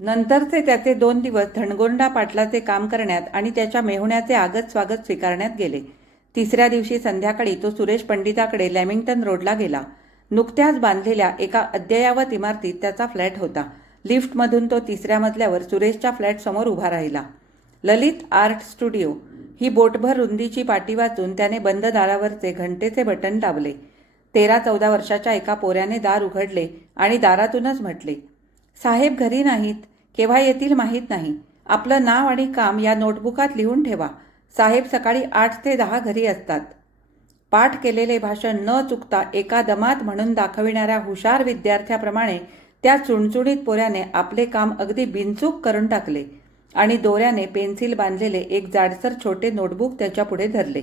नंतरचे त्याचे दोन दिवस धणगोंडा पाटलाचे काम करण्यात आणि त्याच्या मेहुण्याचे आगत स्वागत स्वीकारण्यात गेले. तिसऱ्या दिवशी संध्याकाळी तो सुरेश पंडिताकडे लॅमिंग्टन रोडला गेला. नुकत्याच बांधलेल्या एका अद्ययावत इमारतीत त्याचा फ्लॅट होता. लिफ्टमधून तो तिसऱ्या मजल्यावर सुरेशच्या फ्लॅटसमोर उभा राहिला. ललित आर्ट स्टुडिओ. ही बोटभर रुंदीची पाटी वाचून त्याने बंद दारावरचे घंटेचे बटन दाबले. तेरा चौदा वर्षाच्या एका पोऱ्याने दार उघडले आणि दारातूनच म्हटले साहेब घरी नाहीत केव्हा येतील माहीत नाही. आपलं नाव आणि काम या नोटबुकात लिहून ठेवा. साहेब सकाळी आठ ते दहा घरी असतात. पाठ केलेले भाषण न चुकता एका दमात म्हणून दाखविणाऱ्या हुशार विद्यार्थ्याप्रमाणे त्या चुणचुणीत पोऱ्याने आपले काम अगदी बिनचूक करून टाकले आणि दोऱ्याने पेन्सिल बांधलेले एक जाडसर छोटे नोटबुक त्याच्या पुढे धरले.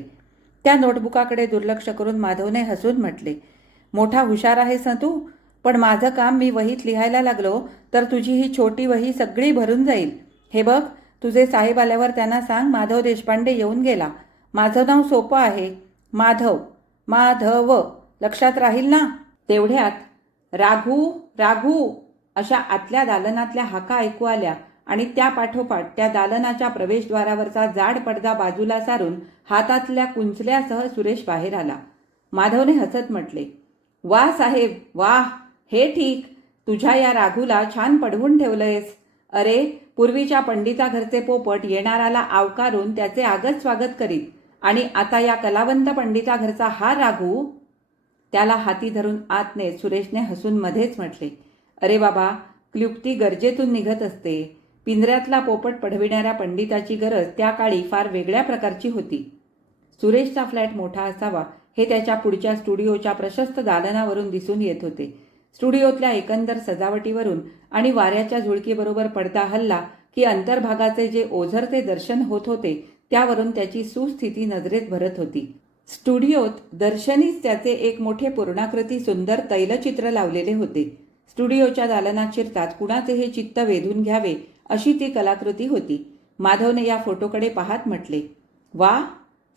त्या नोटबुकाकडे दुर्लक्ष करून माधवने हसून म्हटले मोठा हुशार आहेस ना तू? पण माझं काम मी वहीत लिहायला लागलो तर तुझी ही छोटी वही सगळी भरून जाईल. हे बघ तुझे साहेब आल्यावर त्यांना सांग माधव देशपांडे येऊन गेला. माझं नाव सोपं आहे. माधव. माधव. लक्षात राहील ना? तेवढ्यात राघू राघू. अशा आतल्या दालनातल्या हाका ऐकू आल्या आणि त्या पाठोपाठ त्या दालनाच्या प्रवेशद्वारावरचा जाड पडदा बाजूला सारून हातातल्या कुंचल्यासह सुरेश बाहेर आला. माधवने हसत म्हटले वा साहेब वाह हे ठीक. तुझ्या या राघूला छान पडवून ठेवलंयस. अरे पूर्वीच्या पंडिता घरचे पोपट येणाराला आवकारून त्याचे आगत स्वागत करीत. आणि आता या कलावंत पंडिता घरचा हा राघू? त्याला हाती धरून आत नेत सुरेशने हसून मध्येच म्हटले अरे बाबा क्लुप्ती गरजेतून निघत असते. पिंजऱ्यातला पोपट पढविणाऱ्या पंडिताची गरज त्या काळी फार वेगळ्या प्रकारची होती. सुरेशचा फ्लॅट मोठा असावा हे त्याच्या पुढच्या स्टुडिओच्या प्रशस्त दालनावरून दिसून येत होते. स्टुडिओतल्या एकंदर सजावटीवरून आणि वाऱ्याच्या झुळकीबरोबर पडदा हल्ला की अंतर्भागाचे जे ओझरते दर्शन होत होते त्यावरून त्याची सुस्थिती नजरेत भरत होती. स्टुडिओत दर्शनीच त्याचे एक मोठे पूर्णाकृती सुंदर तैलचित्र लावलेले होते. स्टुडिओच्या दालनात शिरतात कुणाचे हे चित्त वेधून घ्यावे अशी ती कलाकृती होती. माधवने या फोटोकडे पाहत म्हटले वा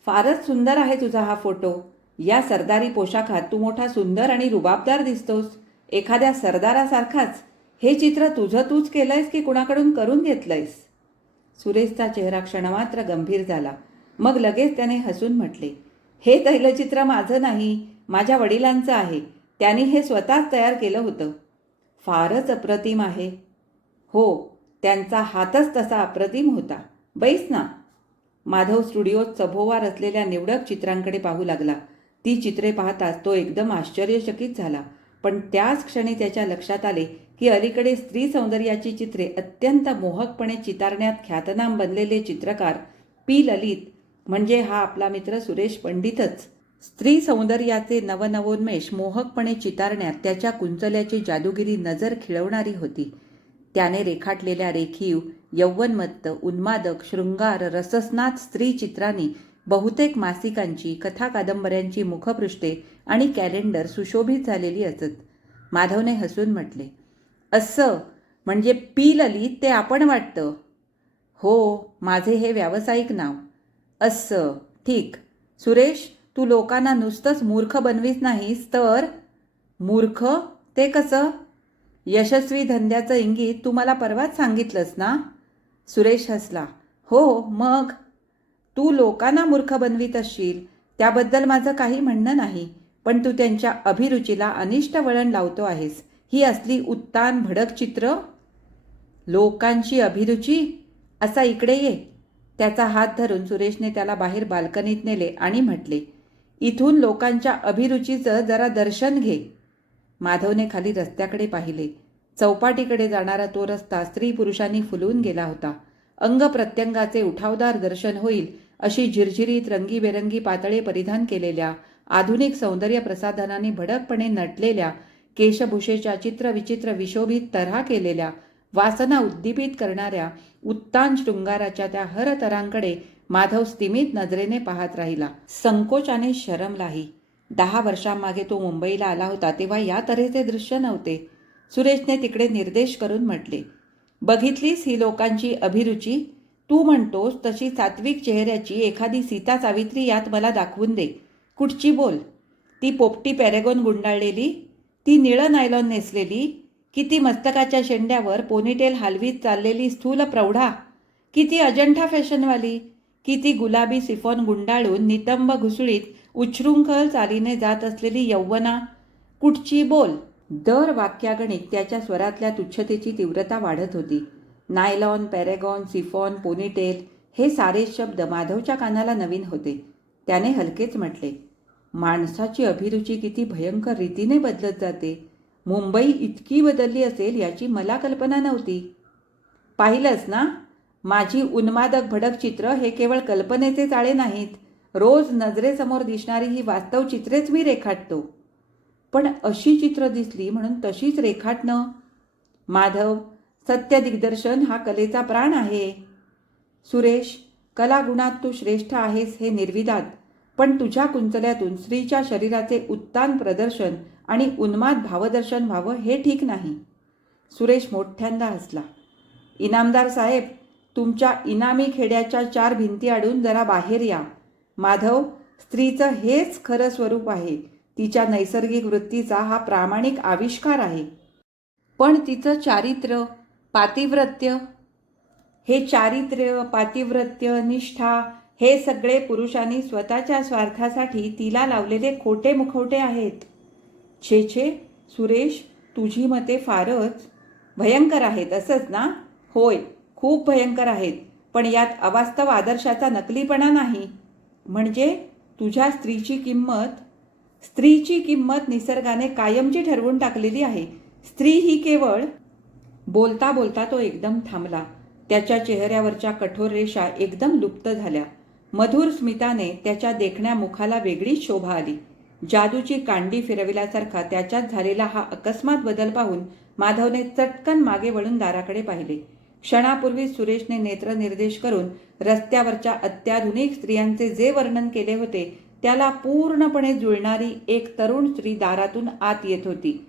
फारच सुंदर आहे तुझा हा फोटो. या सरदारी पोशाखात तू मोठा सुंदर आणि रुबाबदार दिसतोस. एखाद्या सरदारासारखाच हे चित्र तुझं तूच केलंयस की कुणाकडून करून घेतलंयस? सुरेशचा चेहरा क्षणमात्र गंभीर झाला. मग लगेच त्याने हसून म्हटले हे तैलचित्र माझं नाही माझ्या वडिलांचं आहे. त्यांनी हे स्वतःच तयार केलं होतं. फारच अप्रतिम आहे. हो त्यांचा हातच तसा अप्रतिम होता. बैस ना. माधव स्टुडिओत सभोवार असलेल्या निवडक चित्रांकडे पाहू लागला. ती चित्रे पाहताच तो एकदम आश्चर्यचकित झाला. पण त्याच क्षणी त्याच्या लक्षात आले की अलीकडे स्त्री सौंदर्याची चित्रे अत्यंत मोहकपणे चितारण्यात ख्यातनाम बनलेले चित्रकार पी. ललित म्हणजे हा आपला मित्र सुरेश पंडितच. स्त्री सौंदर्याचे नवनवोन्मेष मोहकपणे चितारण्यात त्याच्या कुंचल्याची जादूगिरी नजर खिळवणारी होती. त्याने रेखाटलेल्या रेखीव यौवनमत्त उन्मादक शृंगार रसस्नात स्त्री चित्रांनी बहुतेक मासिकांची कथा कादंबऱ्यांची मुखपृष्ठे आणि कॅलेंडर सुशोभित झालेली असत. माधवने हसून म्हटले असं म्हणजे पी ललित ते आपण वाटतं? हो माझे हे व्यावसायिक नाव. असं ठीक. सुरेश तू लोकांना नुसतंच मूर्ख बनवीत नाहीस तर? मूर्ख? ते कसं? यशस्वी धंद्याचं इंगित तू मला परवाच सांगितलंस ना? सुरेश हसला. हो मग? तू लोकांना मूर्ख बनवीत असशील. त्याबद्दल माझं काही म्हणणं नाही. पण तू त्यांच्या अभिरुचीला अनिष्ट वळण लावतो आहेस. ही असली उत्तान भडक चित्र? लोकांची अभिरुची? असा इकडे ये. त्याचा हात धरून सुरेशने त्याला बाहेर बाल्कनीत नेले आणि म्हटले इथून लोकांच्या अभिरुचीचं जरा दर्शन घे. माधवने खाली रस्त्याकडे पाहिले. चौपाटीकडे जाणारा तो रस्ता स्त्री पुरुषांनी फुलून गेला होता. अंग प्रत्यंगाचे उठावदार दर्शन होईल अशी झिरझिरीत रंगीबेरंगी पातळे परिधान केलेल्या आधुनिक सौंदर्य प्रसाधनांनी भडकपणे नटलेल्या केशभूषेच्या चित्रविचित्र विशोभित तऱ्हा केलेल्या वासना उद्दीपित करणाऱ्या उत्तान शृंगाराच्या त्या हरतरांकडे माधव स्तिमित नजरेने पाहत राहिला. संकोचाने शरमलाही दहा वर्षांमागे तो मुंबईला आला होता तेव्हा या तऱ्हेचे दृश्य नव्हते. सुरेशने तिकडे निर्देश करून म्हटले बघितलीस ही लोकांची अभिरुची? तू म्हणतोस तशी सात्विक चेहऱ्याची एखादी सीता सावित्री यात मला दाखवून दे. कुठची बोल? ती पोपटी पॅरेगॉन गुंडाळलेली ती निळं नायलॉन नेसलेली किती मस्तकाच्या शेंड्यावर पोनीटेल हालवीत चाललेली स्थूल प्रौढा किती अजंठा फॅशनवाली किती गुलाबी सिफॉन गुंडाळून नितंब घुसळीत उच्छृंखल चालीने जात असलेली यौवना कुठची बोल? दर वाक्यागणिक त्याच्या स्वरातल्या तुच्छतेची तीव्रता वाढत होती. नायलॉन पॅरेगॉन सिफॉन पोनीटेल हे सारे शब्द माधवच्या कानाला नवीन होते. त्याने हलकेच म्हटले माणसाची अभिरुची किती भयंकर रीतीने बदलत जाते. मुंबई इतकी बदलली असेल याची मला कल्पना नव्हती. पाहिलंच ना माझी उन्मादक भडक चित्र हे केवळ कल्पनेचे चाळे नाहीत. रोज नजरेसमोर दिसणारी ही वास्तव चित्रेच मी रेखाटतो. पण अशी चित्र दिसली म्हणून तशीच रेखाटणं. माधव सत्य दिग्दर्शन हा कलेचा प्राण आहे. सुरेश कलागुणात तू श्रेष्ठ आहेस हे निर्विदात पण तुझ्या कुंचल्यातून स्त्रीच्या शरीराचे उत्तान प्रदर्शन आणि उन्माद भावदर्शन व्हावं हे ठीक नाही. सुरेश मोठ्यांदा हसला. इनामदार साहेब तुमच्या इनामी खेड्याच्या चार भिंती आडून जरा बाहेर या. माधव स्त्रीचं हेच खरं स्वरूप आहे. तिच्या नैसर्गिक वृत्तीचा हा प्रामाणिक आविष्कार आहे. पण तिचं चारित्र्य पातिव्रत्य हे चारित्र्य पातिव्रत्य निष्ठा हे सगळे पुरुषांनी स्वतःच्या स्वार्थासाठी तिला लावलेले खोटे मुखवटे आहेत. छे छे सुरेश तुझी मते फारच भयंकर आहेत असंच ना? होय खूप भयंकर आहेत पण यात अवास्तव आदर्शाचा नकलीपणा नाही. म्हणजे तुझ्या स्त्रीची किंमत स्त्रीची किंमत निसर्गाने कायमची ठरवून टाकलेली आहे. स्त्री ही केवळ बोलता बोलता तो एकदम थांबला. त्याच्या चेहऱ्यावरच्या कठोर रेषा एकदम लुप्त झाल्या. मधुर स्मिताने त्याच्या देखण्या मुखाला वेगळीच शोभा आली. जादूची कांडी फिरविल्यासारखा त्याच्यात झालेला हा अकस्मात बदल पाहून माधवने चटकन मागे वळून दाराकडे पाहिले. क्षणापूर्वी सुरेशने नेत्रनिर्देश करून रस्त्यावरच्या अत्याधुनिक स्त्रियांचे जे वर्णन केले होते त्याला पूर्णपणे जुळणारी एक तरुण स्त्री दारातून आत येत होती.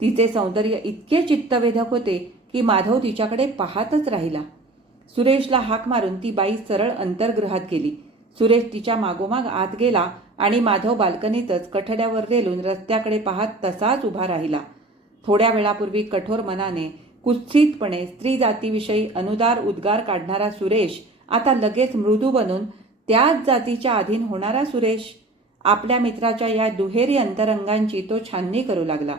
तिचे सौंदर्य इतके चित्तवेधक होते की माधव तिच्याकडे पाहतच राहिला. सुरेशला हाक मारून ती बाई सरळ अंतर्गृहात गेली. सुरेश तिच्या मागोमाग आत गेला आणि माधव बाल्कनीतच कठड्यावर रेलून रस्त्याकडे पाहत तसाच उभा राहिला. थोड्या वेळापूर्वी कठोर मनाने कुत्सितपणे स्त्री जातीविषयी अनुदार उद्गार काढणारा सुरेश आता लगेच मृदू बनून त्याच जातीच्या अधीन होणारा सुरेश आपल्या मित्राच्या या दुहेरी अंतरंगांची तो छाननी करू लागला.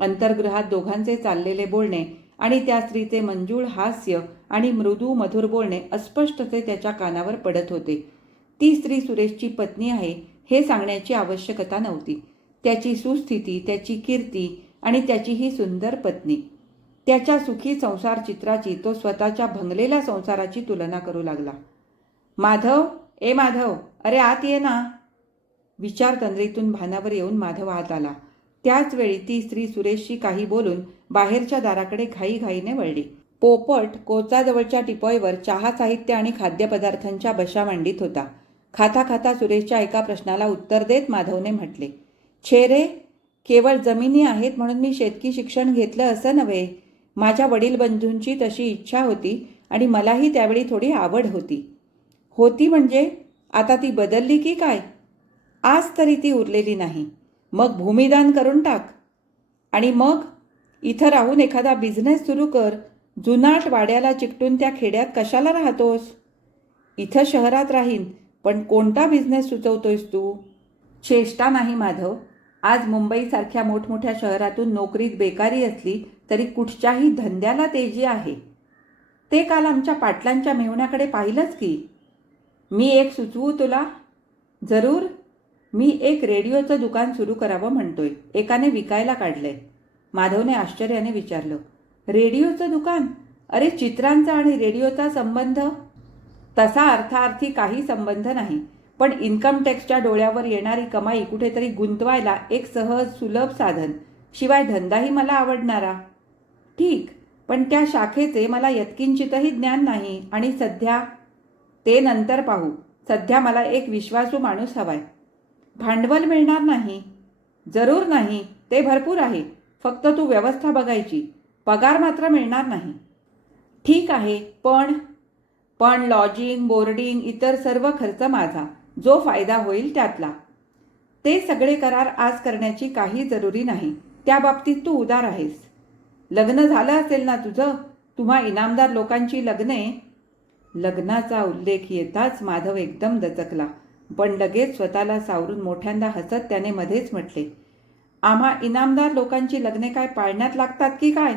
अंतर्ग्रहात दोघांचे चाललेले बोलणे आणि त्या स्त्रीचे मंजूळ हास्य आणि मृदू मधुर बोलणे अस्पष्टते त्याच्या कानावर पडत होते. ती स्त्री सुरेशची पत्नी आहे हे सांगण्याची आवश्यकता नव्हती. त्याची सुस्थिती त्याची कीर्ती आणि त्याची ही सुंदर पत्नी. त्याच्या सुखी संसार चित्राची तो स्वतःच्या भंगलेल्या संसाराची तुलना करू लागला. माधव ए माधव अरे आत ये ना. विचारतंद्रीतून भानावर येऊन माधव आत आला. त्याच वेळी ती स्त्री सुरेशशी काही बोलून बाहेरच्या दाराकडे घाईघाईने वळली. पोपट कोचाजवळच्या टिपॉयवर चहा साहित्य आणि खाद्यपदार्थांच्या बशा मांडीत होता. खाता खाता सुरेशच्या एका प्रश्नाला उत्तर देत माधवने म्हटले छे रे केवळ जमिनी आहेत म्हणून मी शेतकी शिक्षण घेतलं असं नव्हे. माझ्या वडील बंधूंची तशी इच्छा होती आणि मलाही त्यावेळी थोडी आवड होती. होती म्हणजे आता ती बदलली की काय? आज तरी ती उरलेली नाही. मग भूमिदान करून टाक. आणि मग इथं राहून एखादा बिझनेस सुरू कर. जुनाट वाड्याला चिकटून त्या खेड्यात कशाला राहतोस? इथं शहरात राहीन. पण कोणता बिझनेस सुचवतोयस तू? चेष्टा नाही माधव. आज मुंबईसारख्या मोठमोठ्या शहरातून नोकरीत बेकारी असली तरी कुठच्याही धंद्याला तेजी आहे. ते काल आमच्या पाटलांच्या मेहुण्याकडे पाहिलंच की. मी एक सुचवू तुला? जरूर. मी एक रेडिओचं दुकान सुरू करावं म्हणतोय. एकाने विकायला काढलंय. माधवने आश्चर्याने विचारलं. रेडिओचं दुकान? अरे चित्रांचा आणि रेडिओचा संबंध? तसा अर्थार्थी काही संबंध नाही. पण इन्कम टॅक्सच्या डोळ्यावर येणारी कमाई कुठेतरी गुंतवायला एक सहज सुलभ साधन. शिवाय धंदाही मला आवडणारा. ठीक पण त्या शाखेचे मला यत्किंचितही ज्ञान नाही आणि सध्या ते नंतर पाहू. सध्या मला एक विश्वासू माणूस हवाय. भांडवल मिळणार नाही. जरूर नाही ते भरपूर आहे. फक्त तू व्यवस्था बघायची. पगार मात्र मिळणार नाही. ठीक आहे पण पण लॉजिंग बोर्डिंग इतर सर्व खर्च माझा. जो फायदा होईल त्यातला. ते सगळे करार आज करण्याची काही जरुरी नाही. त्या बाबतीत तू उदार आहेस. लग्न झालं असेल ना तुझं? तुम्हा इनामदार लोकांची लग्ने? लग्नाचा उल्लेख येताच माधव एकदम दचकला. पण लगेच स्वतःला सावरून मोठ्यांदा हसत त्याने मध्येच म्हटले आम्हा इनामदार लोकांची लग्ने काय पाळण्यात लागतात की काय?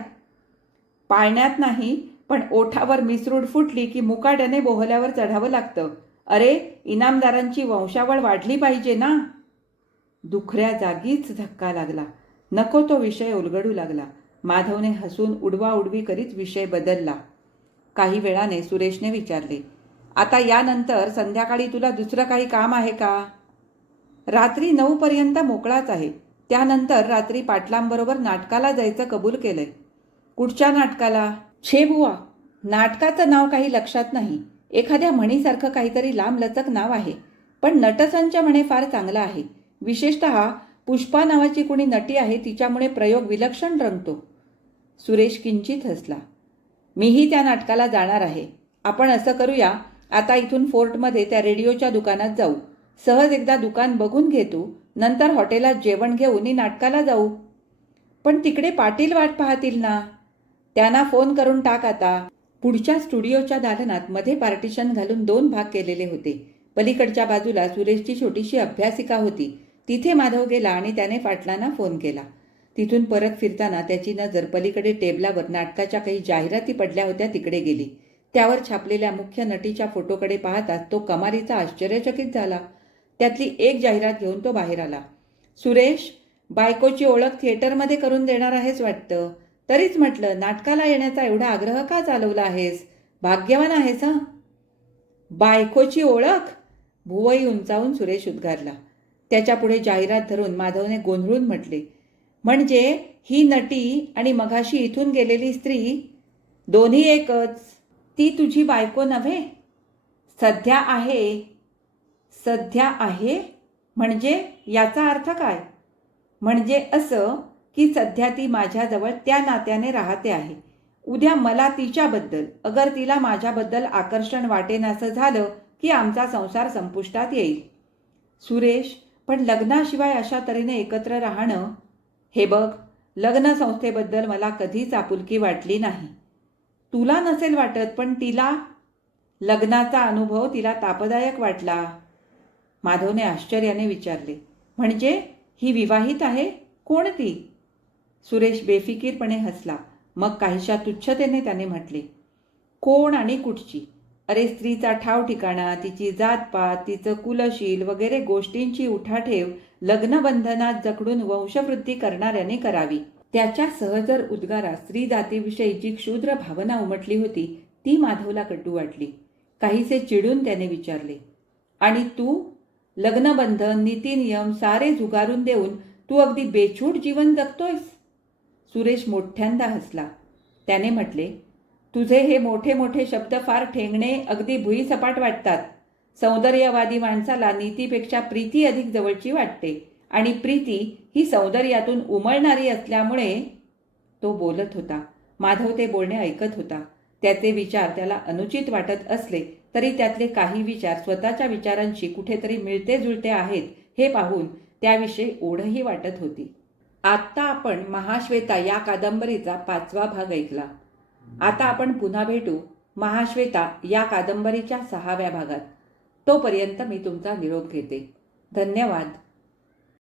पाळण्यात नाही पण ओठावर मिसरूड फुटली की मुकाट्याने बोहल्यावर चढावं लागतं. अरे इनामदारांची वंशावळ वाढली पाहिजे ना? दुखऱ्या जागीच धक्का लागला. नको तो विषय उलगडू लागला. माधवने हसून उडवा उडवी करीत विषय बदलला. काही वेळाने सुरेशने विचारले आता यानंतर संध्याकाळी तुला दुसरं काही काम आहे का? रात्री नऊपर्यंत मोकळाच आहे. त्यानंतर रात्री पाटलांबरोबर नाटकाला जायचं कबूल केलंय. कुठच्या नाटकाला? छे बुवा नाटकाचं नाव काही लक्षात नाही. एखाद्या म्हणीसारखं काहीतरी लांबलचक नाव आहे. पण नटसंच म्हणे फार चांगला आहे. विशेषत पुष्पा नावाची कुणी नटी आहे तिच्यामुळे प्रयोग विलक्षण रंगतो. सुरेश किंचित हसला. मीही त्या नाटकाला जाणार आहे. आपण असं करूया आता इथून फोर्टमध्ये त्या रेडिओच्या दुकानात जाऊ. सहज एकदा दुकान बघून घेतो नंतर हॉटेलात जेवण घेऊन नाटकाला जाऊ. पण तिकडे पाटील वाट पाहतील ना. त्यांना फोन करून टाक आता. पुढच्या स्टुडिओच्या दालनात मध्ये पार्टिशन घालून दोन भाग केलेले होते. पलीकडच्या बाजूला सुरेशची छोटीशी अभ्यासिका होती. तिथे माधव गेला आणि त्याने पाटलांना फोन केला. तिथून परत फिरताना त्याची नजर पलीकडे टेबलावर नाटकाच्या काही जाहिराती पडल्या होत्या तिकडे गेली. त्यावर छापलेल्या मुख्य नटीच्या फोटोकडे पाहताच तो कमालीचा आश्चर्यचकित झाला. त्यातली एक जाहिरात घेऊन तो बाहेर आला. सुरेश बायकोची ओळख थिएटरमध्ये करून देणार आहेच वाटतं. तरीच म्हटलं नाटकाला येण्याचा एवढा आग्रह का चालवला आहेस? भाग्यवान आहेस हं? बायकोची ओळख? भुवई उंचावून सुरेश उद्गारला. त्याच्यापुढे जाहिरात धरून माधवने गोंधळून म्हटले म्हणजे ही नटी आणि मघाशी इथून गेलेली स्त्री दोन्ही एकच? ती तुझी बायको नव्हे? सध्या आहे? सध्या आहे? म्हणजे याचा अर्थ काय? म्हणजे असं की सध्या ती माझ्याजवळ त्या नात्याने राहते आहे. उद्या मला तिच्याबद्दल अगर तिला माझ्याबद्दल आकर्षण वाटेनासं झालं की आमचा संसार संपुष्टात येईल. सुरेश पण लग्नाशिवाय अशा तऱ्हेने एकत्र राहणं हे बघ लग्न संस्थेबद्दल मला कधीच आपुलकी वाटली नाही. तुला नसेल वाटत पण तिला लग्नाचा अनुभव तिला तापदायक वाटला. माधवने आश्चर्याने विचारले म्हणजे ही विवाहित आहे? कोणती सुरेश बेफिकीरपणे हसला. मग काहीशा तुच्छतेने त्याने म्हटले कोण आणि कुठची? अरे स्त्रीचा ठाव ठिकाणा तिची जातपात तिचं कुलशील वगैरे गोष्टींची उठाठेव लग्नबंधनात जकडून वंशवृद्धी करणाऱ्याने करावी. त्याच्या सहजर उद्गारात स्त्री जातीविषयी जी क्षुद्र भावना उमटली होती. ती माधवला कटू वाटली. काहीसे चिडून त्याने विचारले आणि तू? लग्नबंधन नीतिनियम सारे झुगारून देऊन तू अगदी बेछूट जीवन जगतोयस? सुरेश मोठ्यांदा हसला. त्याने म्हटले तुझे हे मोठे मोठे शब्द फार ठेंगणे अगदी भुईसपाट वाटतात. सौंदर्यवादी माणसाला नीतीपेक्षा प्रीती अधिक जवळची वाटते आणि प्रीती ही सौंदर्यातून उमळणारी असल्यामुळे तो बोलत होता. माधव ते बोलणे ऐकत होता. त्याचे विचार त्याला अनुचित वाटत असले तरी त्यातले काही विचार स्वतःच्या विचारांशी कुठेतरी मिळते जुळते आहेत हे पाहून त्याविषयी ओढही वाटत होती. आत्ता आपण महाश्वेता या कादंबरीचा पाचवा भाग ऐकला. आता आपण पुन्हा भेटू महाश्वेता या कादंबरीच्या सहाव्या भागात. तोपर्यंत मी तुमचा निरोप घेते. धन्यवाद.